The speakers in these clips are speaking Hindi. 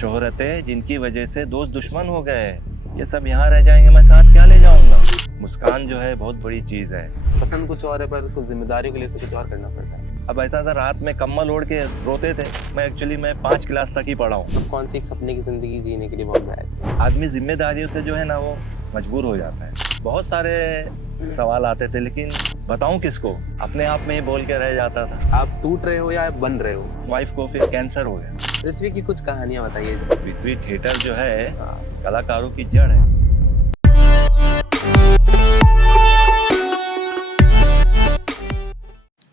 शोहरतें जिनकी वजह से दोस्त दुश्मन हो गए हैं, ये सब यहाँ रह जाएंगे, मैं साथ क्या ले जाऊंगा। मुस्कान जो है बहुत बड़ी चीज है। पसंद कुछ और है पर कुछ जिम्मेदारियों के लिए से कुछ और करना पड़ता है। अब ऐसा था, रात में कम्बल ओढ़ के रोते थे। मैं 5 क्लास तक ही पढ़ा हूँ। अब कौन सी एक सपने की जिंदगी जीने के लिए बॉम्बे आए थे? आदमी जिम्मेदारियों से जो है ना वो मजबूर हो जाता है। बहुत सारे सवाल आते थे, लेकिन बताऊं किसको, अपने आप में ही बोल के रह जाता था। आप टूट रहे हो या आप बन रहे हो? वाइफ को फिर कैंसर हो गया। पृथ्वी की कुछ कहानियां बताइए। पृथ्वी थिएटर जो है कलाकारों की जड़ है।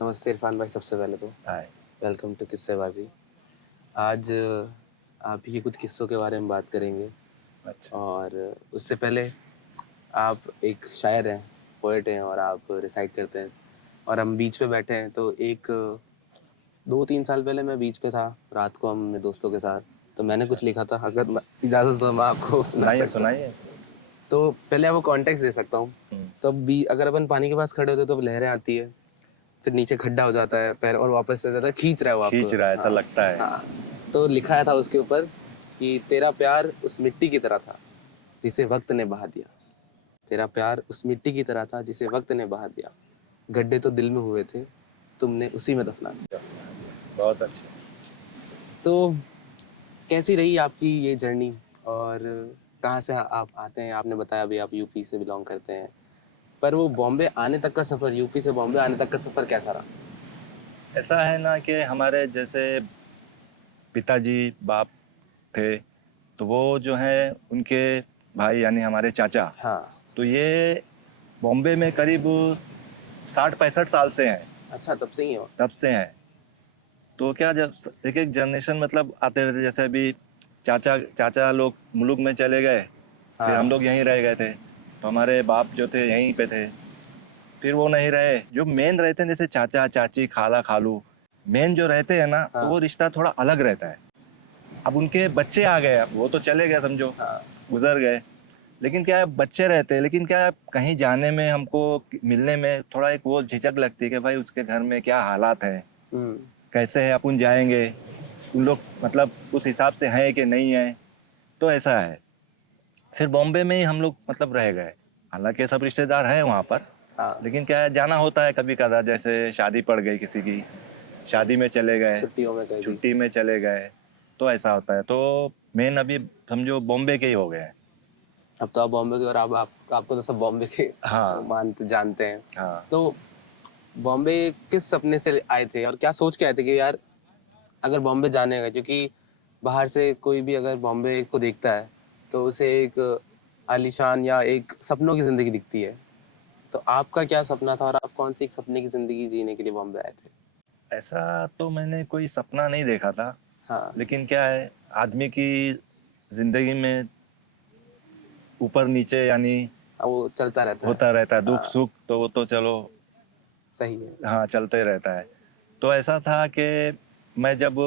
नमस्ते इरफान भाई, सबसे पहले तो हाय। Welcome to किस्सेबाजी। आज आप ही के कुछ किस्सों के बारे में बात करेंगे। अच्छा। और उससे पहले आप एक शायर हैं, पोएट हैं और आप रिसाइट करते हैं और हम बीच पे बैठे हैं। तो एक 2-3 साल पहले मैं बीच पे था, रात को हम अपने दोस्तों के साथ। तो मैंने कुछ लिखा था, अगर इजाज़त दो मैं आपको सुना सुनाइए सकता हूँ। सुनाइए। तो पहले आपको कॉन्टेक्स्ट दे सकता हूँ। तो अगर अपन पानी के पास खड़े होते तो लहरें आती है, फिर नीचे खड्डा हो जाता है पैर और वापस से जाता है, खींच रहा है वो आपको। खींच रहा है ऐसा हाँ, लगता है। हाँ। तो लिखा था उसके ऊपर कि तेरा प्यार उस मिट्टी की तरह था जिसे वक्त ने बहा दिया। तेरा प्यार उस मिट्टी की तरह था जिसे वक्त ने बहा दिया। गड्ढे तो दिल में हुए थे, तुमने उसी में दफना दिया। बहुत अच्छे। तो कैसी रही आपकी ये जर्नी और कहाँ से आप आते हैं? आपने बताया अभी आप यूपी से बिलोंग करते हैं, पर वो बॉम्बे आने तक का सफ़र, यूपी से बॉम्बे आने तक का सफ़र कैसा रहा? ऐसा है ना कि हमारे जैसे पिताजी बाप थे, तो वो जो है उनके भाई यानी हमारे चाचा, हाँ। तो ये बॉम्बे में करीब 60-65 साल से हैं। अच्छा, तब से ही हो? तब से हैं। तो क्या जब एक एक जनरेशन मतलब आते रहते, जैसे अभी चाचा चाचा लोग मुल्क में चले गए, फिर हाँ। हम लोग यहीं रह गए थे। तो हमारे बाप जो थे यहीं पे थे, फिर वो नहीं रहे। जो मेन रहते हैं जैसे चाचा चाची खाला खालू, मेन जो रहते हैं ना, तो हाँ। वो रिश्ता थोड़ा अलग रहता है। अब उनके बच्चे आ गए, अब वो तो चले गए, समझो हाँ। गुजर गए। लेकिन क्या है, बच्चे रहते हैं, लेकिन क्या है, कहीं जाने में हमको मिलने में थोड़ा एक वो झिझक लगती है कि भाई उसके घर में क्या हालात हैं, हम्म। कैसे है, अपन जाएंगे, उन लोग मतलब उस हिसाब से हैं कि नहीं है। तो ऐसा है। फिर बॉम्बे में ही हम लोग मतलब रह गए। हालांकि सब रिश्तेदार हैं वहाँ पर, हाँ। लेकिन क्या है, जाना होता है कभी कदा, जैसे शादी पड़ गई किसी की, शादी में चले गए, छुट्टियों में कहीं भी? छुट्टी में चले गए, तो ऐसा होता है। तो मेन अभी समझो बॉम्बे के ही हो गए हैं। अब तो आप बॉम्बे के और आपको तो सब बॉम्बे के हाँ मानते जानते हैं। हाँ। तो बॉम्बे किस सपने से आए थे और क्या सोच के आए थे कि यार अगर बॉम्बे जाने का? क्योंकि बाहर से कोई भी अगर बॉम्बे को देखता है तो उसे एक आलीशान या एक सपनों की जिंदगी दिखती है। तो आपका क्या सपना था और आप कौन सी एक सपने की जिंदगी जीने के लिए बॉम्बे आए थे? ऐसा तो मैंने कोई सपना नहीं देखा था, हाँ। लेकिन क्या है, आदमी की जिंदगी में ऊपर नीचे यानी अब वो चलता रहता है। होता रहता है, दुख हाँ, सुख तो वो तो चलो सही है। हाँ चलते रहता है। तो ऐसा था कि मैं जब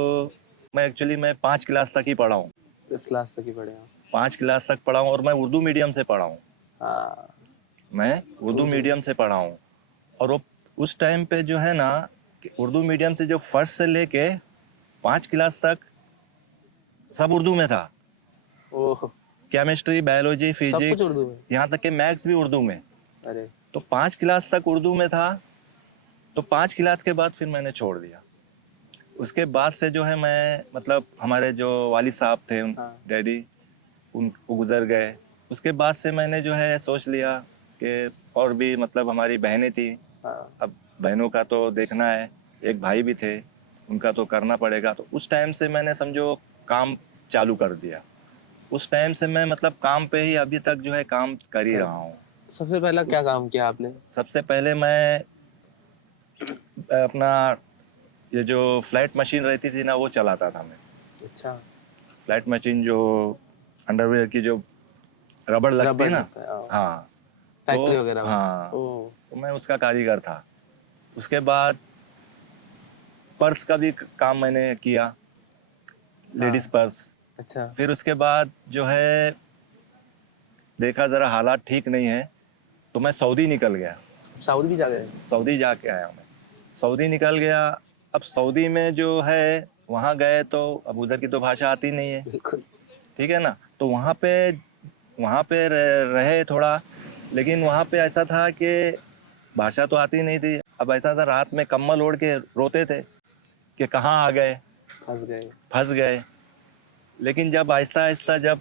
मैं 5 क्लास तक ही पढ़ा हूँ। 5th क्लास तक ही पढ़े आप? 5 क्लास तक पढ़ा हूँ और मैं उर्दू मीडियम से पढ़ा हूँ। हाँ। मैं उर्दू मीडियम से पढ़ा हूँ। और वो उस टाइम पे जो है ना, कि उर्दू मीडियम से जो फर्स्ट से लेके 5 क्लास तक सब उर्दू में था। ओह, केमिस्ट्री, बायोलॉजी, सब कुछ फिजिक्स, उर्दू में? यहाँ तक कि मैथ्स भी उर्दू में। अरे। तो 5 क्लास तक उर्दू में था। तो 5 क्लास के बाद फिर मैंने छोड़ दिया। उसके बाद से जो है मैं मतलब हमारे जो वालिद साहब थे, उन हाँ। डैडी, उनको गुजर गए। उसके बाद से मैंने जो है सोच लिया कि और भी मतलब हमारी बहनें थी, हाँ। अब बहनों का तो देखना है, एक भाई भी थे, उनका तो करना पड़ेगा। तो उस टाइम से मैंने समझो काम चालू कर दिया। उस टाइम से मैं मतलब काम पे ही अभी तक जो है काम कर ही रहा हूँ। सबसे पहला क्या काम किया आपने? सबसे पहले मैं अपना ये जो फ्लैट मशीन रहती थी ना, वो चलाता था मैं। अच्छा। फ्लैट मशीन जो अंडरवेयर की जो रबड़ लगती है रबड़ ना, होता है, हाँ। हाँ, फैक्ट्री तो वगैरह में? हाँ, ओह। तो मैं उसका कारीगर था। उसके बाद पर्स का भी काम मैंने किया, लेडीज हाँ। पर्स। अच्छा। फिर उसके बाद जो है देखा ज़रा हालात ठीक नहीं है, तो मैं सऊदी निकल गया। साउथ भी जा गए? सऊदी जाके आया मैं। सऊदी निकल गया। अब सऊदी में जो है वहाँ गए तो अब उधर की तो भाषा आती नहीं है, बिल्कुल। ठीक है ना। तो वहाँ पे रहे थोड़ा, लेकिन वहाँ पे ऐसा था कि भाषा तो आती नहीं थी। अब ऐसा था, रात में कम्बल ओढ़ के रोते थे कि कहाँ आ गए, फंस गए। फंस गए। लेकिन जब आहिस्ता आहिस्ता जब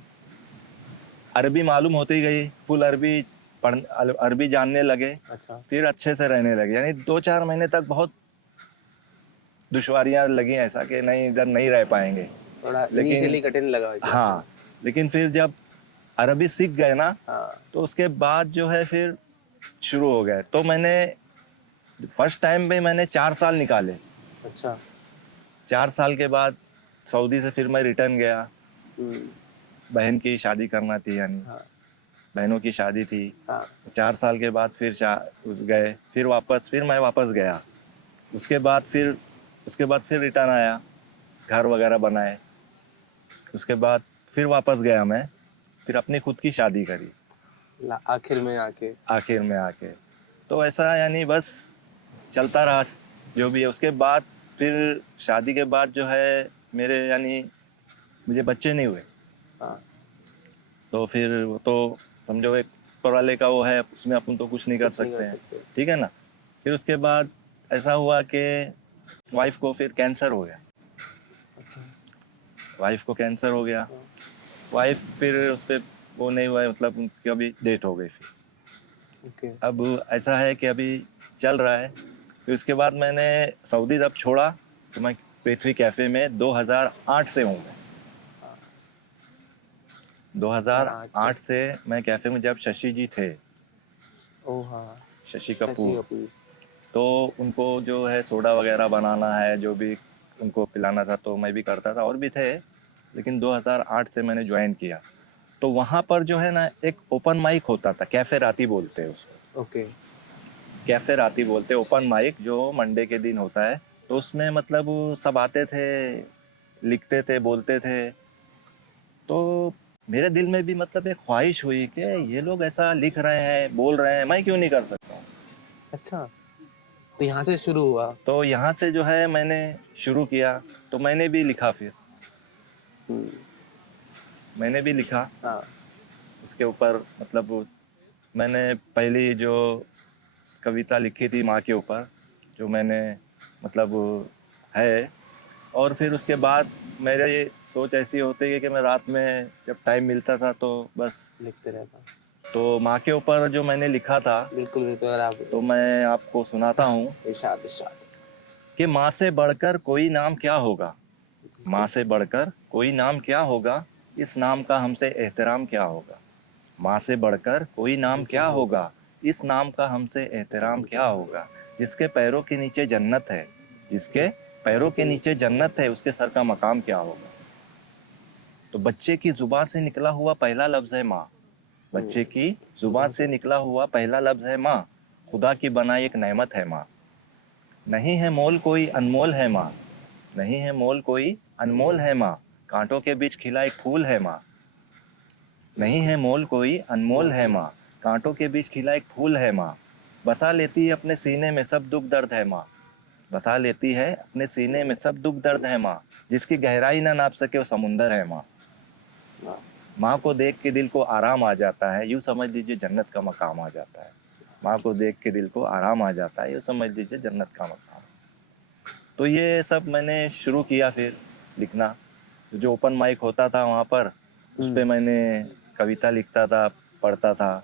अरबी मालूम होती गई, फुल अरबी अरबी जानने लगे, अच्छा। फिर अच्छे से रहने लगे। यानी 2-4 महीने तक बहुत दुश्वारियां लगी, ऐसा कि नहीं इधर नहीं रह पाएंगे। थोड़ा लेकिन इनिशियली कठिन लगा होगा। हाँ, लेकिन फिर जब अरबी सीख गए ना, हाँ। तो उसके बाद जो है फिर शुरू हो गए। तो मैंने फर्स्ट टाइम में मैंने 4 साल निकाले। अच्छा। 4 साल के बाद सऊदी से फिर मैं रिटर्न गया। हम्म। बहन की शादी करना थी, यानी हाँ। बहनों की शादी थी। हाँ। 4 साल के बाद फिर गए, फिर मैं वापस गया। उसके बाद फिर रिटर्न आया, घर वगैरह बनाए। उसके बाद फिर वापस गया मैं, फिर अपनी खुद की शादी करी आखिर में आके। आखिर में आके। तो ऐसा यानी बस चलता रहा जो भी है। उसके बाद फिर शादी के बाद जो है मेरे यानी मुझे बच्चे नहीं हुए। हाँ। तो फिर वो तो समझो एक ऊपर वाले का वो है, उसमें अपन तो कुछ नहीं कर कुछ नहीं सकते कर हैं, सकते। ठीक है ना। फिर उसके बाद ऐसा हुआ कि वाइफ को फिर कैंसर हो गया। अच्छा। वाइफ को कैंसर हो गया। हाँ। वाइफ फिर उस पर वो नहीं हुआ, मतलब उनकी अभी डेथ हो गई। फिर ओके। अब ऐसा है कि अभी चल रहा है। फिर उसके बाद मैंने सऊदी जब छोड़ा तो मैं पृथ्वी कैफ़े में 2008 से हूँ मैं। 2008 से मैं कैफ़े में, जब शशि जी थे, ओ हाँ। शशि शशि कपूर, कपूर। तो उनको जो है सोडा वगैरह बनाना है, जो भी उनको पिलाना था, तो मैं भी करता था, और भी थे। लेकिन 2008 से मैंने ज्वाइन किया। तो वहाँ पर जो है ना एक ओपन माइक होता था, कैफ़े राती बोलते हैं उसको। ओके। कैफ़े राती बोलते हैं, ओपन माइक जो मंडे के दिन होता है। तो उसमें मतलब सब आते थे, लिखते थे, बोलते थे। तो मेरे दिल में भी मतलब एक ख्वाहिश हुई कि ये लोग ऐसा लिख रहे हैं, बोल रहे हैं, मैं क्यों नहीं कर सकता हूँ। अच्छा, तो यहाँ से शुरू हुआ। तो यहाँ से जो है मैंने शुरू किया। तो मैंने भी लिखा फिर, हम्म। मैंने भी लिखा हाँ। उसके ऊपर। मतलब मैंने पहली जो कविता लिखी थी माँ के ऊपर, जो मैंने मतलब है। और फिर उसके बाद मेरे ये सोच ऐसी होती है कि मैं रात में जब टाइम मिलता था तो बस, लिखते रहता। तो माँ के ऊपर जो मैंने लिखा था, बिल्कुल बिल्कुल, अगर आप तो मैं आपको सुनाता हूँ इरशाद इरशाद। कि माँ से बढ़कर कोई नाम क्या होगा, माँ से बढ़कर कोई नाम क्या होगा, इस नाम का हमसे एहतराम क्या होगा। माँ से बढ़कर कोई नाम क्या होगा, इस नाम का हमसे एहतराम क्या होगा। जिसके पैरों के नीचे जन्नत है, जिसके पैरों के नीचे जन्नत है, उसके सर का मकाम क्या होगा। तो बच्चे की जुबान से निकला हुआ पहला लफ्ज़ है माँ। बच्चे की जुबान से निकला हुआ पहला लफ्ज़ है माँ। खुदा की बनाई एक नेमत है माँ। नहीं है मोल कोई अनमोल है माँ, नहीं है मोल कोई अनमोल है माँ। कांटों के बीच खिला एक फूल है माँ। नहीं है मोल कोई अनमोल है माँ, कांटों के बीच खिला एक फूल है माँ। बसा लेती है अपने सीने में सब दुख दर्द है माँ। बसा लेती है अपने सीने में सब दुख दर्द है माँ। जिसकी गहराई ना नाप सके वो समुंदर है माँ। माँ को देख के दिल को आराम आ जाता है, यूँ समझ लीजिए जन्नत का मकाम आ जाता है। माँ को देख के दिल को आराम आ जाता है, यूँ समझ लीजिए जन्नत का मकाम। तो ये सब मैंने शुरू किया फिर लिखना। जो ओपन माइक होता था वहाँ पर, उस पे मैंने कविता लिखता था, पढ़ता था।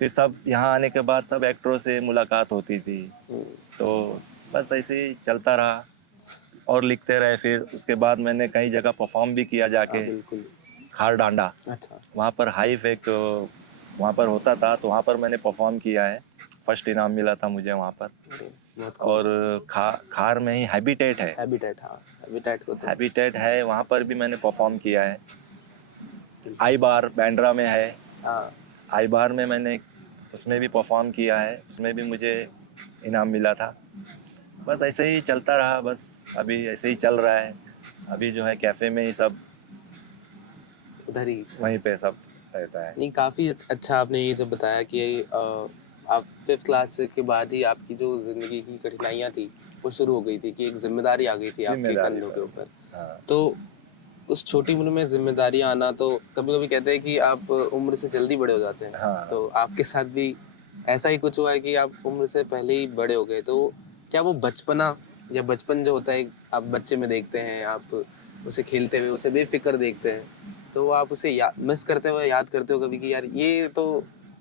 फिर सब यहाँ आने के बाद सब एक्टरों से मुलाकात होती थी, तो बस ऐसे ही चलता रहा और लिखते रहे। फिर उसके बाद मैंने कई जगह परफॉर्म भी किया जाके। बिल्कुल। खार डांडा, अच्छा। वहाँ पर हाइफ एक वहाँ पर होता था, तो वहाँ पर मैंने परफॉर्म किया है। फर्स्ट इनाम मिला था मुझे वहाँ पर। बहुत और खार में ही हैबिटेट है, हैबिटेट। हाँ, हैबिटेट को तो हैबिटेट है, वहाँ पर भी मैंने परफॉर्म किया है। आई बार बैंड्रा में है, हाँ। आई बार में मैंने उसमें भी परफॉर्म किया है, उसमें भी मुझे इनाम मिला था। बस ऐसे ही चलता रहा, बस अभी ऐसे ही चल रहा है। अभी जो है कैफ़े में ही सब, उधर ही। वहीं पे सब रहता है। नहीं, काफ़ी अच्छा आपने ये जो बताया कि आप 5th क्लास के बाद ही आपकी जो ज़िंदगी की कठिनाइयाँ थी वो शुरू हो गई थी, कि एक जिम्मेदारी आ गई थी आपके जिम्मेदारी कंधों के पर ऊपर। हाँ तो उस छोटी उम्र में जिम्मेदारियां आना, तो कभी कभी कहते हैं कि आप उम्र से जल्दी बड़े हो जाते हैं। हाँ तो आपके साथ भी ऐसा ही कुछ हुआ है कि आप उम्र से पहले ही बड़े हो गए? तो क्या वो बचपना, या बचपन जो होता है आप बच्चे में देखते हैं, आप उसे खेलते हुए उसे बेफिक्र देखते हैं, तो आप उसे मिस करते हो, याद करते हो कभी कि यार ये तो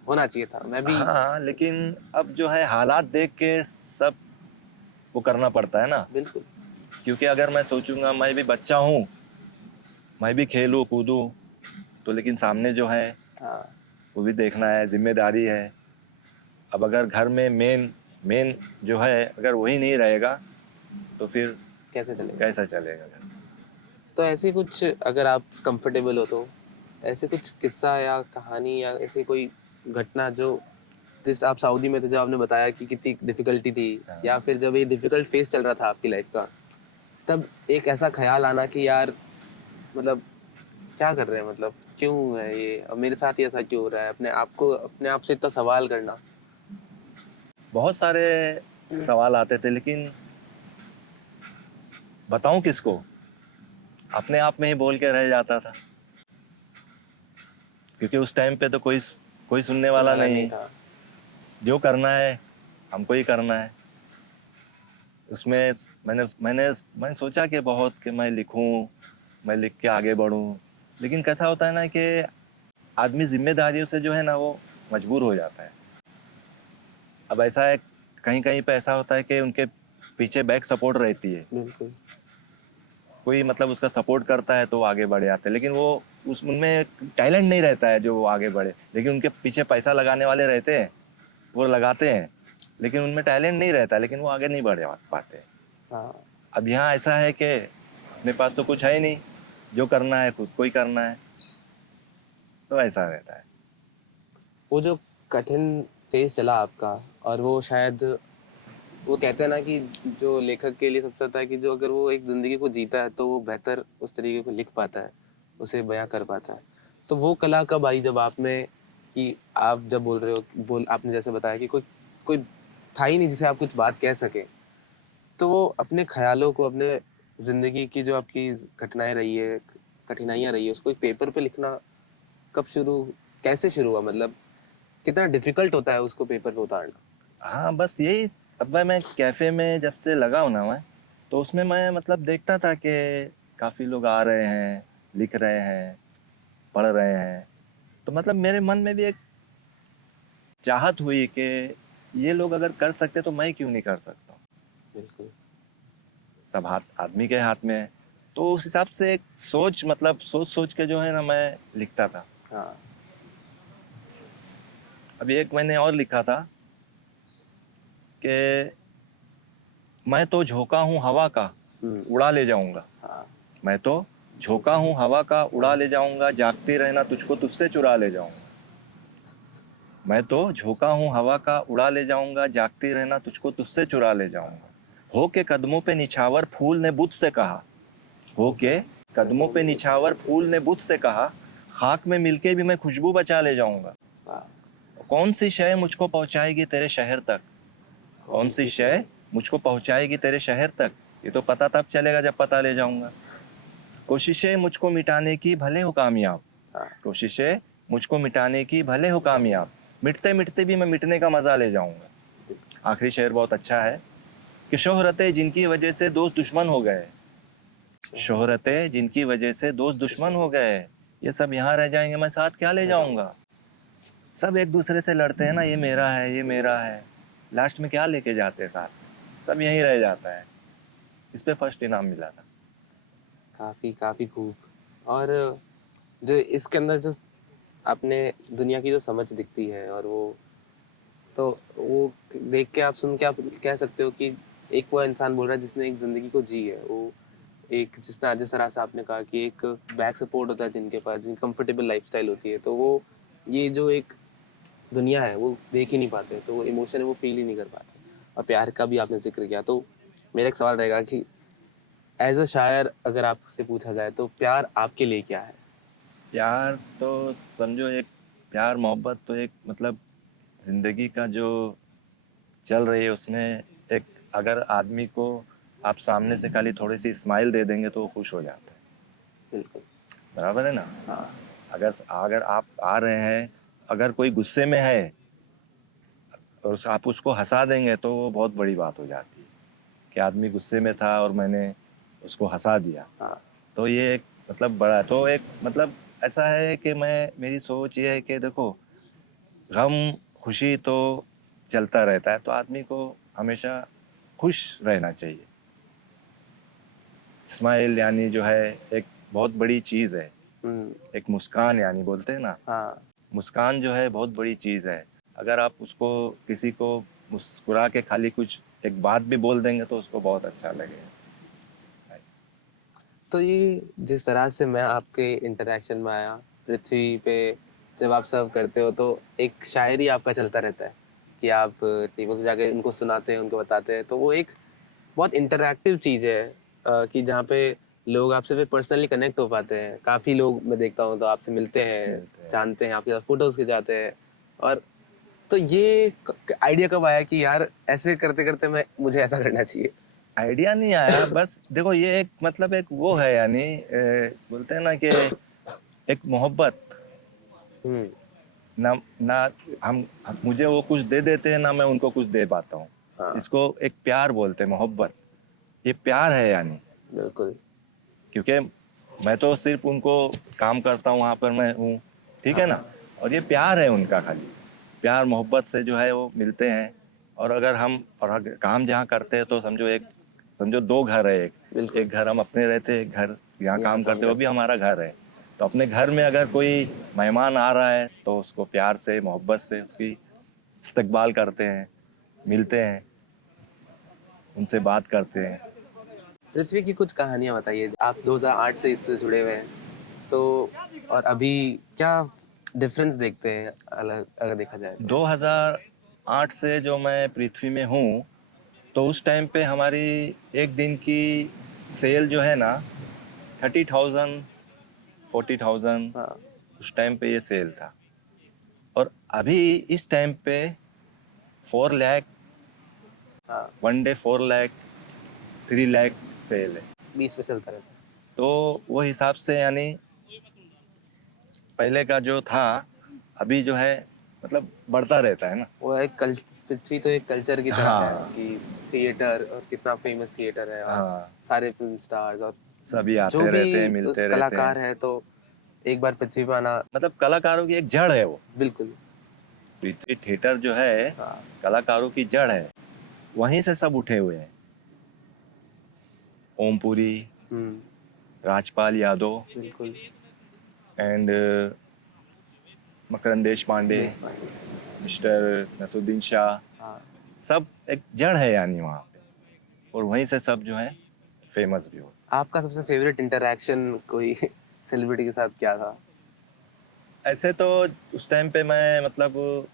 होना चाहिए था, मैं भी? हाँ, लेकिन अब जो है हालात देख के सब वो करना पड़ता है ना। बिल्कुल। क्योंकि अगर मैं सोचूंगा मैं भी बच्चा हूँ, मैं भी खेलूँ कूदूँ, तो लेकिन सामने जो है हाँ। वो भी देखना है, जिम्मेदारी है। अब अगर घर में मेन मेन जो है अगर वही नहीं रहेगा तो फिर कैसे चलेगा? कैसा चलेगा घर। तो ऐसे कुछ, अगर आप कंफर्टेबल हो तो ऐसे कुछ किस्सा या कहानी या ऐसी कोई घटना जो, जिस आप सऊदी में थे, जब आपने बताया कि कितनी डिफिकल्टी थी, हाँ। या फिर जब ये डिफिकल्ट फेस चल रहा था आपकी लाइफ का, तब एक ऐसा ख्याल आना कि यार मतलब क्या कर रहे हैं, मतलब क्यों है ये, अब मेरे साथ ही ऐसा क्यों हो रहा है, अपने आप को, अपने आप से इतना सवाल करना? बहुत सारे सवाल आते थे, लेकिन बताऊं किसको, अपने आप में ही बोल के रह जाता था। क्योंकि उस टाइम पे तो कोई कोई सुनने सुनने वाला वाला नहीं नहीं। था। जो करना है हमको ही करना है। उसमें मैंने सोचा कि बहुत कि मैं लिखूं, मैं लिख के आगे बढ़ूं। लेकिन कैसा होता है ना कि आदमी जिम्मेदारियों से जो है ना वो मजबूर हो जाता है। अब ऐसा है, कहीं कहीं पे ऐसा होता है कि उनके पीछे बैक सपोर्ट रहती है, बिल्कुल। कोई मतलब उसका सपोर्ट करता है तो वो आगे बढ़ जाते हैं। लेकिन वो उस उनमें टैलेंट नहीं रहता है जो वो आगे बढ़े, लेकिन उनके पीछे पैसा लगाने वाले रहते हैं, वो लगाते हैं। लेकिन उनमें टैलेंट नहीं रहता, लेकिन वो आगे नहीं बढ़ पाते। हाँ। अब यहाँ ऐसा है कि अपने पास तो कुछ है ही नहीं, जो करना है खुद को ही करना है, तो ऐसा रहता है। वो जो कठिन फेज चला आपका, और वो शायद, वो कहते हैं ना कि जो लेखक के लिए सबसे होता है कि जो अगर वो एक जिंदगी को जीता है तो वो बेहतर उस तरीके को लिख पाता है, उसे बयां कर पाता है। तो वो कला कब आई जब आप में, कि आप जब बोल रहे हो, बोल आपने जैसे बताया कि कोई कोई था ही नहीं जिसे आप कुछ बात कह सके, तो वो अपने ख्यालों को, अपने जिंदगी की जो आपकी घटनाएं रही है, कठिनाइयां रही है, उसको एक पेपर पे लिखना कब शुरू, कैसे शुरू हुआ, मतलब कितना डिफिकल्ट होता है उसको पेपर पे उतारना? हाँ बस यही। अब मैं कैफ़े में जब से लगा हूँ ना मैं, तो उसमें मैं मतलब देखता था कि काफ़ी लोग आ रहे हैं, लिख रहे हैं, पढ़ रहे हैं। तो मतलब मेरे मन में भी एक चाहत हुई कि ये लोग अगर कर सकते तो मैं क्यों नहीं कर सकता। बिल्कुल। सब हाथ आदमी के हाथ में है। तो उस हिसाब से एक सोच, मतलब सोच सोच के जो है ना मैं लिखता था। हाँ। अभी एक मैंने और लिखा था कि मैं तो झोंका हूँ हवा का, हम्म। उड़ा ले जाऊंगा। हाँ। मैं तो झोंका हूँ हवा का, उड़ा ले जाऊंगा, जागती रहना तुझको तुझसे चुरा ले जाऊंगा। मैं तो झोंका हूँ हवा का, उड़ा ले जाऊंगा, जागती रहना तुझको तुझसे चुरा ले जाऊंगा। हो के कदमों पे निछावर फूल ने बुद्ध से कहा, हो के कदमों पे निछावर फूल ने बुद्ध से कहा, खाक में मिलके भी मैं खुशबू बचा ले जाऊंगा। हाँ। कौन सी शय मुझको पहुंचाएगी तेरे शहर तक, कौन सी शय मुझको पहुंचाएगी तेरे शहर तक, ये तो पता तब चलेगा जब पता ले जाऊंगा। कोशिशें मुझको मिटाने की भले हो कामयाब, हाँ। कोशिशें मुझको मिटाने की भले हो कामयाब, मिटते मिटते भी मैं मिटने का मजा ले जाऊंगा। आखिरी शेर बहुत अच्छा है कि शोहरतें जिनकी वजह से दोस्त दुश्मन हो गए, शोहरतें जिनकी वजह से दोस्त दुश्मन हो गए, ये सब यहाँ रह जाएंगे, मैं साथ क्या ले जाऊंगा। सब एक दूसरे से लड़ते हैं ना, ये मेरा है ये मेरा है, लास्ट में क्या लेके जाते हैं साथ, सब यहीं रह जाता है। इस पे फर्स्ट इनाम मिला था। काफी काफी खूब। और जो इसके अंदर जो आपने दुनिया की जो समझ दिखती है, और वो, तो वो देख के आप, सुन के आप कह सकते हो कि एक वो इंसान बोल रहा है जिसने एक जिंदगी को जी है, वो एक, जिसने आज जिस तरह से आपने कहा कि एक बैक सपोर्ट होता है जिनके पास, जिनकी कंफर्टेबल लाइफस्टाइल होती है, तो वो ये जो एक दुनिया है वो देख ही नहीं पाते, तो वो इमोशन है वो फील ही नहीं कर पाते। और प्यार का भी आपने जिक्र किया, तो मेरा एक सवाल रहेगा कि एज अ शायर अगर आपसे पूछा जाए तो प्यार आपके लिए क्या है? प्यार तो समझो एक, प्यार मोहब्बत तो एक मतलब जिंदगी का जो चल रही है उसमें एक, अगर आदमी को आप सामने से खाली थोड़ी सी स्माइल दे देंगे तो वो खुश हो जाता है। बिल्कुल। बराबर है ना? हाँ। अगर अगर आप आ रहे हैं, अगर कोई गुस्से में है और आप उसको हंसा देंगे तो वो बहुत बड़ी बात हो जाती है कि आदमी गुस्से में था और मैंने उसको हंसा दिया। हाँ। तो ये एक मतलब बड़ा, तो एक मतलब ऐसा है कि मेरी सोच ये है कि देखो, गम खुशी तो चलता रहता है, तो आदमी को हमेशा खुश रहना चाहिए। स्माइल यानी जो है एक बहुत बड़ी चीज़ है। हम्म। एक मुस्कान यानी बोलते हैं ना, हाँ। मुस्कान जो है बहुत बड़ी चीज़ है। अगर आप उसको किसी को मुस्कुरा के खाली कुछ एक बात भी बोल देंगे तो उसको बहुत अच्छा लगेगा। तो ये जिस तरह से मैं आपके इंटरेक्शन में आया पृथ्वी पे, जब आप सर्व करते हो तो एक शायरी आपका चलता रहता है कि आप टेबल से जाके उनको सुनाते हैं, उनको बताते हैं, तो वो एक बहुत इंटरैक्टिव चीज़ है कि जहाँ पे लोग आपसे फिर पर्सनली कनेक्ट हो पाते हैं। काफ़ी लोग मैं देखता हूँ तो आपसे मिलते हैं, मिलते हैं। जानते हैं, आपके साथ फोटोज खिंचाते हैं। और तो ये आइडिया कब आया कि यार ऐसे करते करते मुझे ऐसा करना चाहिए? आइडिया नहीं आया, बस देखो ये एक मतलब एक वो है यानी बोलते हैं ना कि एक मोहब्बत। हम्म। ना ना मुझे वो कुछ दे देते हैं, ना मैं उनको कुछ दे पाता हूँ। हाँ। इसको एक प्यार बोलते हैं, मोहब्बत। ये प्यार है यानी, बिल्कुल। क्योंकि मैं तो सिर्फ उनको काम करता हूँ, वहाँ पर मैं हूँ, ठीक है ना। और ये प्यार है उनका, खाली प्यार मोहब्बत से जो है वो मिलते हैं। और अगर हम काम जहाँ करते हैं तो समझो दो घर है। एक बिल्कुल। एक घर हम अपने रहते हैं, एक घर यहाँ यहाँ काम काम करते हैं, वो भी करते हैं। हमारा घर है। तो अपने घर में अगर कोई मेहमान आ रहा है तो उसको प्यार से मोहब्बत से उसकी इस्तकबाल करते हैं, मिलते हैं, उनसे बात करते हैं। पृथ्वी की कुछ कहानियां बताइए। आप 2008 से इससे जुड़े हुए हैं, तो और अभी क्या डिफरेंस देखते हैं अलग अगर देखा जाए तो? 2008 से जो मैं पृथ्वी में हूँ, तो उस टाइम पे हमारी एक दिन की सेल जो है ना, 30,000 40,000, हाँ। उस टाइम पे ये सेल था। और अभी इस टाइम पे 4 लाख, हाँ। 1 डे 4 लाख, 3 लाख सेल है। बीच में चलता रहता तो वो हिसाब से यानी पहले का जो था, अभी जो है मतलब बढ़ता रहता है ना। है। वो एक पृथ्वी तो एक कल्चर की तरह है हाँ कि थिएटर, और कितना फेमस थिएटर है, और हाँ, सारे फिल्म स्टार्स और सभी जो आते भी रहते हैं, उस मिलते रहते हैं। कलाकार है, तो एक बार पृथ्वी पे आना। मतलब कलाकारों की एक जड़ है वो। बिल्कुल। पृथ्वी थिएटर जो है, हाँ। कलाकारों की जड़ है, वहीं से सब उठे हुए हैं। ओमपुरी, हम्म। राजपाल यादव बिल्कुल। एंड मकरंद देश पांडे, देश पांडे से। मिस्टर नसरुद्दीन शाह, हाँ। सब एक जड़ है यानी वहाँ पे। और वहीं से सब जो है फेमस भी हो। आपका सबसे फेवरेट इंटरेक्शन कोई सेलिब्रिटी के साथ क्या था? ऐसे तो उस टाइम पे मैं मतलब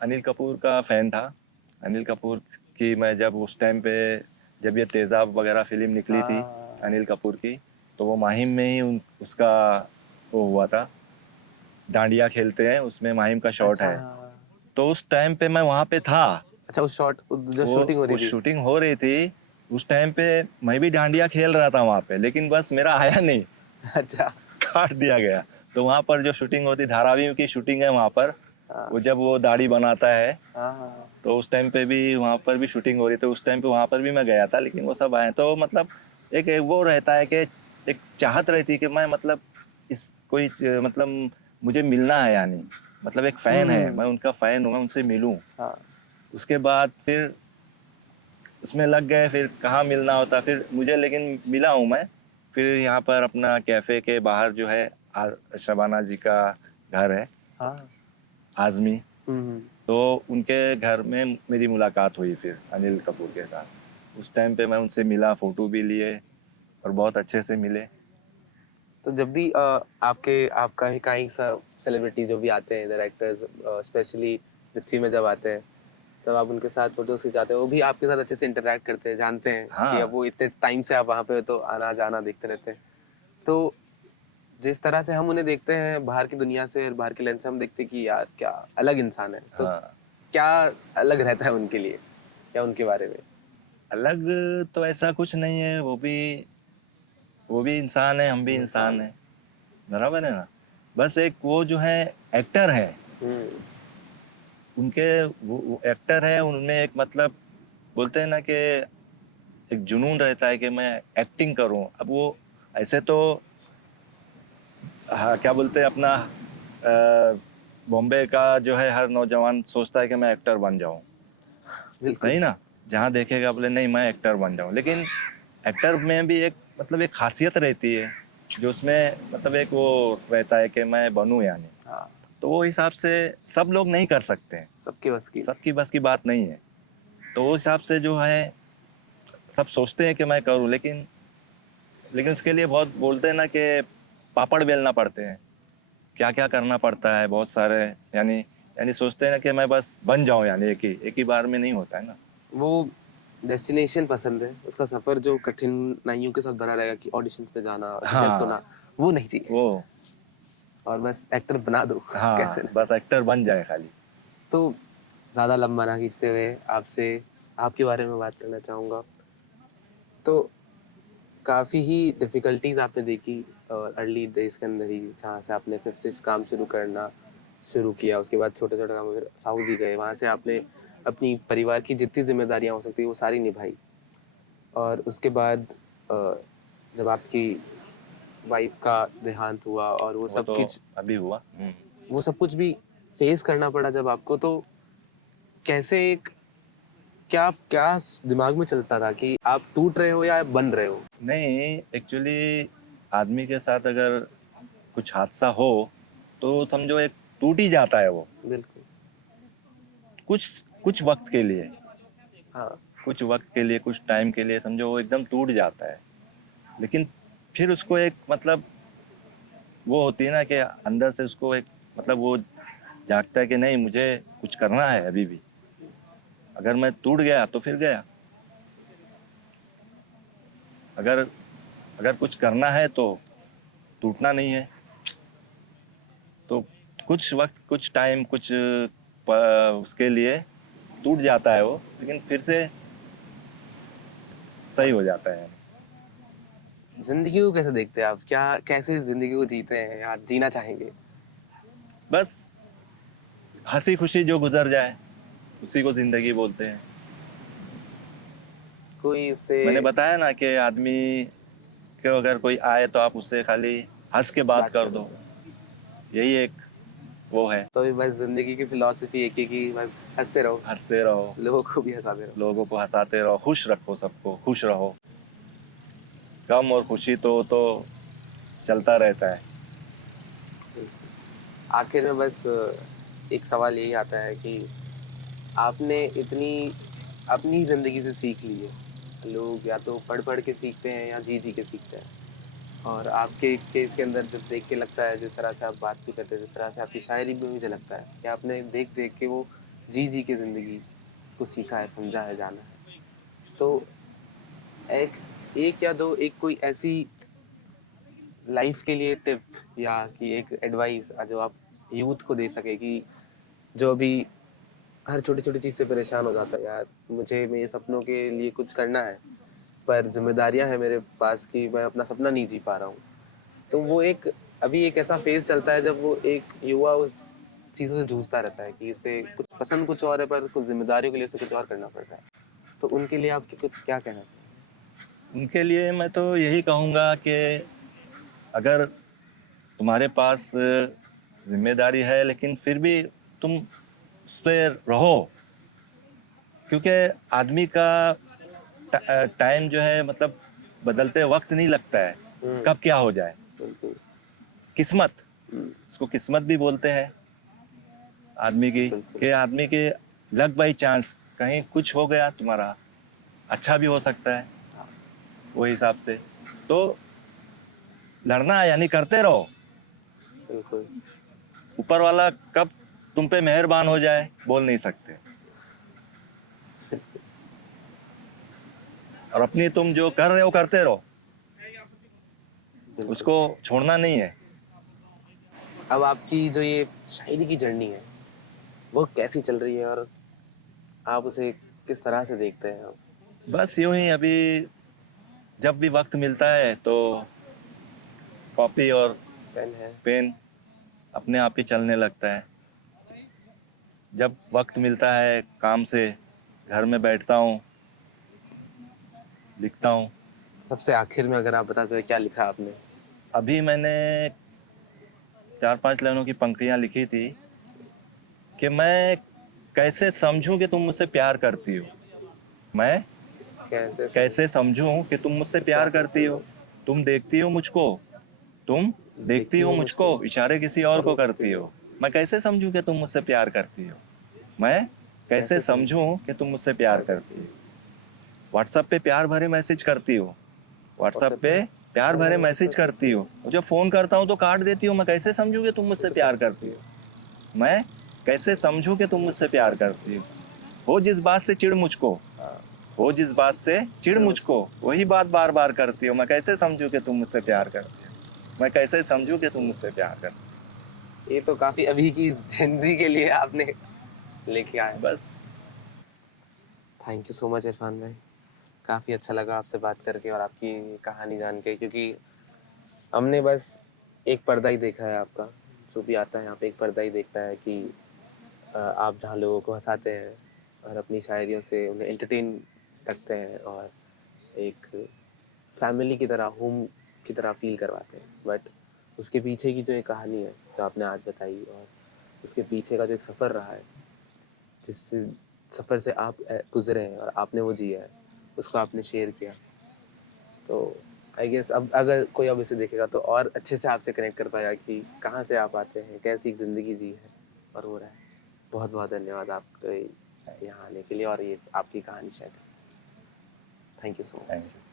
अनिल कपूर का फैन था। अनिल कपूर की मैं जब उस टाइम पे, जब ये तेज़ाब वगैरह फिल्म निकली थी हाँ। अनिल कपूर की, तो वो माहिम में ही उसका वो हुआ था, डांडिया खेलते हैं उसमें माहिम का शॉट अच्छा। है। तो उस टाइम पे मैं वहाँ पे था। अच्छा, उस शॉट जो वो शूटिंग हो वो रही थी। शूटिंग हो रही थी, उस टाइम पे मैं भी डांडिया खेल रहा था वहाँ पे, लेकिन बस मेरा आया नहीं, अच्छा। काट दिया गया। तो वहाँ पर जो शूटिंग होती, धारावी की शूटिंग है वहाँ पर, हाँ। वो जब वो दाढ़ी बनाता है, हाँ। तो उस टाइम पे भी वहाँ पर भी शूटिंग हो रही थी। उस टाइम पे वहाँ पर भी मैं गया था, लेकिन वो सब आए तो मतलब एक एक वो रहता है कि एक चाहत रहती है कि मैं मतलब इस कोई मतलब मुझे मिलना है यानी, मतलब एक फ़ैन है, मैं उनका फ़ैन हूँ, मैं उनसे मिलूँ। हाँ। उसके बाद फिर उसमें लग गए, फिर कहाँ मिलना होता फिर मुझे, लेकिन मिला हूँ मैं। फिर यहाँ पर अपना कैफ़े के बाहर जो है शबाना जी का घर है, हाँ। आज़मी, हम्म। तो उनके घर में मेरी मुलाकात हुई फिर अनिल कपूर के साथ। उस टाइम पे मैं उनसे मिला, फ़ोटो भी लिए और बहुत अच्छे से मिले। तो जब भी आपका ही कहीं सा सेलिब्रिटी जो भी आते हैं, डायरेक्टर्स स्पेशली पृथ्वी में जब आते हैं, तब आप उनके साथ फोटोज खिंचाते हैं, वो भी आपके साथ अच्छे से इंटरेक्ट करते हैं, जानते हैं कि अब हाँ वो इतने टाइम से आप वहाँ पे हो तो आना जाना देखते रहते हैं। तो जिस तरह से हम उन्हें देखते हैं बाहर की दुनिया से और बाहर के लेंस से, हम देखते हैं कि यार क्या अलग इंसान है, तो हाँ। क्या अलग रहता है उनके लिए या उनके बारे में? अलग तो ऐसा कुछ नहीं है, वो भी इंसान है, हम भी इंसान है, बराबर है ना। बस एक वो जो है एक्टर है, हम्म, उनके वो एक्टर है, उनमें एक मतलब बोलते हैं ना कि एक जुनून रहता है कि मैं एक्टिंग करूं। अब वो ऐसे तो हाँ, क्या बोलते हैं अपना बॉम्बे का जो है हर नौजवान सोचता है कि मैं एक्टर बन जाऊं, बिल्कुल। सही ना। जहाँ देखेगा बोले नहीं मैं एक्टर बन जाऊं, लेकिन एक्टर में भी एक मतलब एक खासियत रहती है जो उसमें मतलब एक वो रहता है कि मैं बनूं यानी। हाँ, तो वो हिसाब से सब लोग नहीं कर सकते हैं, सबके बस की नहीं। सबकी बस की बात नहीं है। तो उस हिसाब से जो है सब सोचते हैं कि मैं करूं, लेकिन उसके लिए बहुत बोलते हैं ना कि पापड़ बेलना पड़ते हैं, क्या क्या करना पड़ता है बहुत सारे। यानी यानी सोचते हैं ना कि मैं बस बन जाऊं, यानी एक ही बार में नहीं होता है ना। वो डेस्टिनेशन पसंद है, उसका सफर जो कठिनाइयों के साथ भरा रहेगा कि ऑडिशंस पे जाना, रिजेक्ट होना, हाँ वो नहीं चाहिए। वो और बस एक्टर बना दो कैसे हाँ, ना। बस एक्टर बन जाए खाली। तो ज़्यादा लंबा ना खींचते हुए आपसे आपके बारे में बात करना चाहूँगा। तो काफ़ी ही डिफ़िकल्टीज आपने देखी और अर्ली डेज के अंदर ही, जहाँ से आपने फिर से काम शुरू करना शुरू किया, उसके बाद छोटे छोटे काम, फिर सऊदी गए, वहाँ से आपने अपनी परिवार की जितनी जिम्मेदारियाँ हो सकती है वो सारी निभाई। और उसके बाद अ, जब आपकी वाइफ का देहांत हुआ और वो तो अभी हुआ। वो सब कुछ भी फेस करना पड़ा जब आपको, तो कैसे एक क्या क्या दिमाग में चलता था कि आप टूट रहे हो या बन रहे हो? नहीं, एक्चुअली आदमी के साथ अगर कुछ हादसा हो तो समझो एक टूट ही जाता है वो, बिल्कुल। कुछ कुछ वक्त के लिए, हाँ, कुछ वक्त के लिए, कुछ टाइम के लिए समझो वो एकदम टूट जाता है। लेकिन फिर उसको एक मतलब वो होती है ना कि अंदर से उसको एक मतलब वो जागता है कि नहीं मुझे कुछ करना है अभी भी। अगर मैं टूट गया तो फिर गया, अगर अगर कुछ करना है तो टूटना नहीं है। तो कुछ वक्त, कुछ टाइम, उसके लिए टूट जाता है वो, लेकिन फिर से सही हो जाता है। जिंदगी को कैसे देखते हैं आप? क्या कैसे जिंदगी को जीते हैं या जीना चाहेंगे? बस हंसी खुशी जो गुजर जाए उसी को जिंदगी बोलते हैं। कोई उससे मैंने बताया ना कि आदमी के अगर कोई आए तो आप उससे खाली हंस के बात बात कर कर दो, दो? यही एक वो है। तो भी बस जिंदगी की फिलॉसफी एक ही कि बस हंसते रहो, हंसते रहो, लोगों को भी हंसाते रहो। लोगों को हंसाते रहो, खुश रखो, सबको खुश रहो। गम और खुशी तो चलता रहता है। आखिर में बस एक सवाल यही आता है कि आपने इतनी अपनी जिंदगी से सीख ली है। लोग या तो पढ़ पढ़ के सीखते हैं या जी जी के सीखते हैं। और आपके केस के अंदर जब देख के लगता है, जिस तरह से आप बात भी करते हैं, जिस तरह से आपकी शायरी में मुझे लगता है कि आपने देख देख के वो जी जी के ज़िंदगी को सीखा है, समझा है, जाना है। तो एक एक या दो एक कोई ऐसी लाइफ के लिए टिप या कि एक एडवाइस जो आप यूथ को दे सके, कि जो अभी हर छोटी छोटी चीज़ से परेशान हो जाता है, यार मुझे मेरे सपनों के लिए कुछ करना है पर जिम्मेदारियां हैं मेरे पास कि मैं अपना सपना नहीं जी पा रहा हूँ। तो वो एक अभी एक ऐसा फेज चलता है जब वो एक युवा उस चीज़ों से जूझता रहता है कि उसे कुछ पसंद कुछ और है पर कुछ जिम्मेदारियों के लिए उसे कुछ और करना पड़ता है। तो उनके लिए आपके कुछ क्या कहना चाहिए? उनके लिए मैं तो यही कहूँगा कि अगर तुम्हारे पास जिम्मेदारी है लेकिन फिर भी तुम उस पर रहो, क्योंकि आदमी का टाइम जो है मतलब बदलते वक्त नहीं लगता है, हम्म, कब क्या हो जाए। बिल्कुल। किस्मत, हम्म, उसको किस्मत भी बोलते हैं आदमी की, बिल्कुल। कि आदमी के लक बाई चांस कहीं कुछ हो गया तुम्हारा, अच्छा भी हो सकता है हाँ, वो हिसाब से। तो लड़ना यानी करते रहो, बिल्कुल। ऊपर वाला कब तुम पे मेहरबान हो जाए बोल नहीं सकते। और अपनी तुम जो कर रहे हो करते रहो, बिल्कुल। उसको छोड़ना नहीं है। अब आपकी जो ये शायरी की जर्नी है वो कैसी चल रही है और आप उसे किस तरह से देखते हैं? बस यूं ही अभी जब भी वक्त मिलता है तो कॉपी और पेन है। पेन अपने आप ही चलने लगता है। जब वक्त मिलता है काम से, घर में बैठता हूँ, लिखता हूँ। सबसे आखिर में अगर आप बता सकें क्या लिखा आपने? अभी मैंने 4-5 लाइनों की पंक्तियाँ लिखी थी कि मैं कैसे समझूं कि तुम मुझसे प्यार करती हो। मैं कैसे कैसे समझूं कि तुम मुझसे प्यार करती हो। तुम देखती हो मुझको, तुम देखती देखती हो हो मुझको, मुझको इशारे किसी और को करती हो। मैं कैसे समझूं कि तुम मुझसे प्यार करती हो। मैं कैसे समझूं कि तुम मुझसे प्यार करती हो। व्हाट्सएप पे प्यार भरे मैसेज करती हो। व्हाट्सएप व्हाट्सएप पे पे प्यार भरे मैसेज करती हो। जब फोन करता हूँ तो काट देती हो। मैं कैसे समझूं कि तुम मुझसे प्यार करती हो। मैं कैसे समझूं कि तुम मुझसे प्यार करती हो जिस बात से चिढ़ मुझको, हो जिस बात से चिढ़ मुझको, वही बात बार बार करती हो। मैं कैसे समझूं कि तुम मुझसे प्यार करती हो। मैं कैसे समझूं कि तुम मुझसे प्यार करती ये तो काफी अभी की जेंजी के लिए आपने लेके आए। हो। बस thank you so much Irfan भाई, काफ़ी अच्छा लगा आपसे बात करके और आपकी कहानी जान के, क्योंकि हमने बस एक पर्दा ही देखा है आपका। जो भी आता है यहाँ पे एक पर्दा ही देखता है कि आप जहाँ लोगों को हंसाते हैं और अपनी शायरियों से उन्हें एंटरटेन रखते हैं और एक फैमिली की तरह, होम की तरह फील करवाते हैं। बट उसके पीछे की जो एक कहानी है जो आपने आज बताई, और उसके पीछे का जो एक सफ़र रहा है, जिस सफ़र से आप गुजरे हैं और आपने वो जिया है, उसको आपने शेयर किया, तो आई गेस अब अगर कोई अब इसे देखेगा तो और अच्छे से आपसे कनेक्ट कर पाएगा कि कहाँ से आप आते हैं, कैसी ज़िंदगी जी है और हो रहा है। बहुत बहुत धन्यवाद आपके यहाँ आने के लिए और ये आपकी कहानी share. Thank you so thank much. You.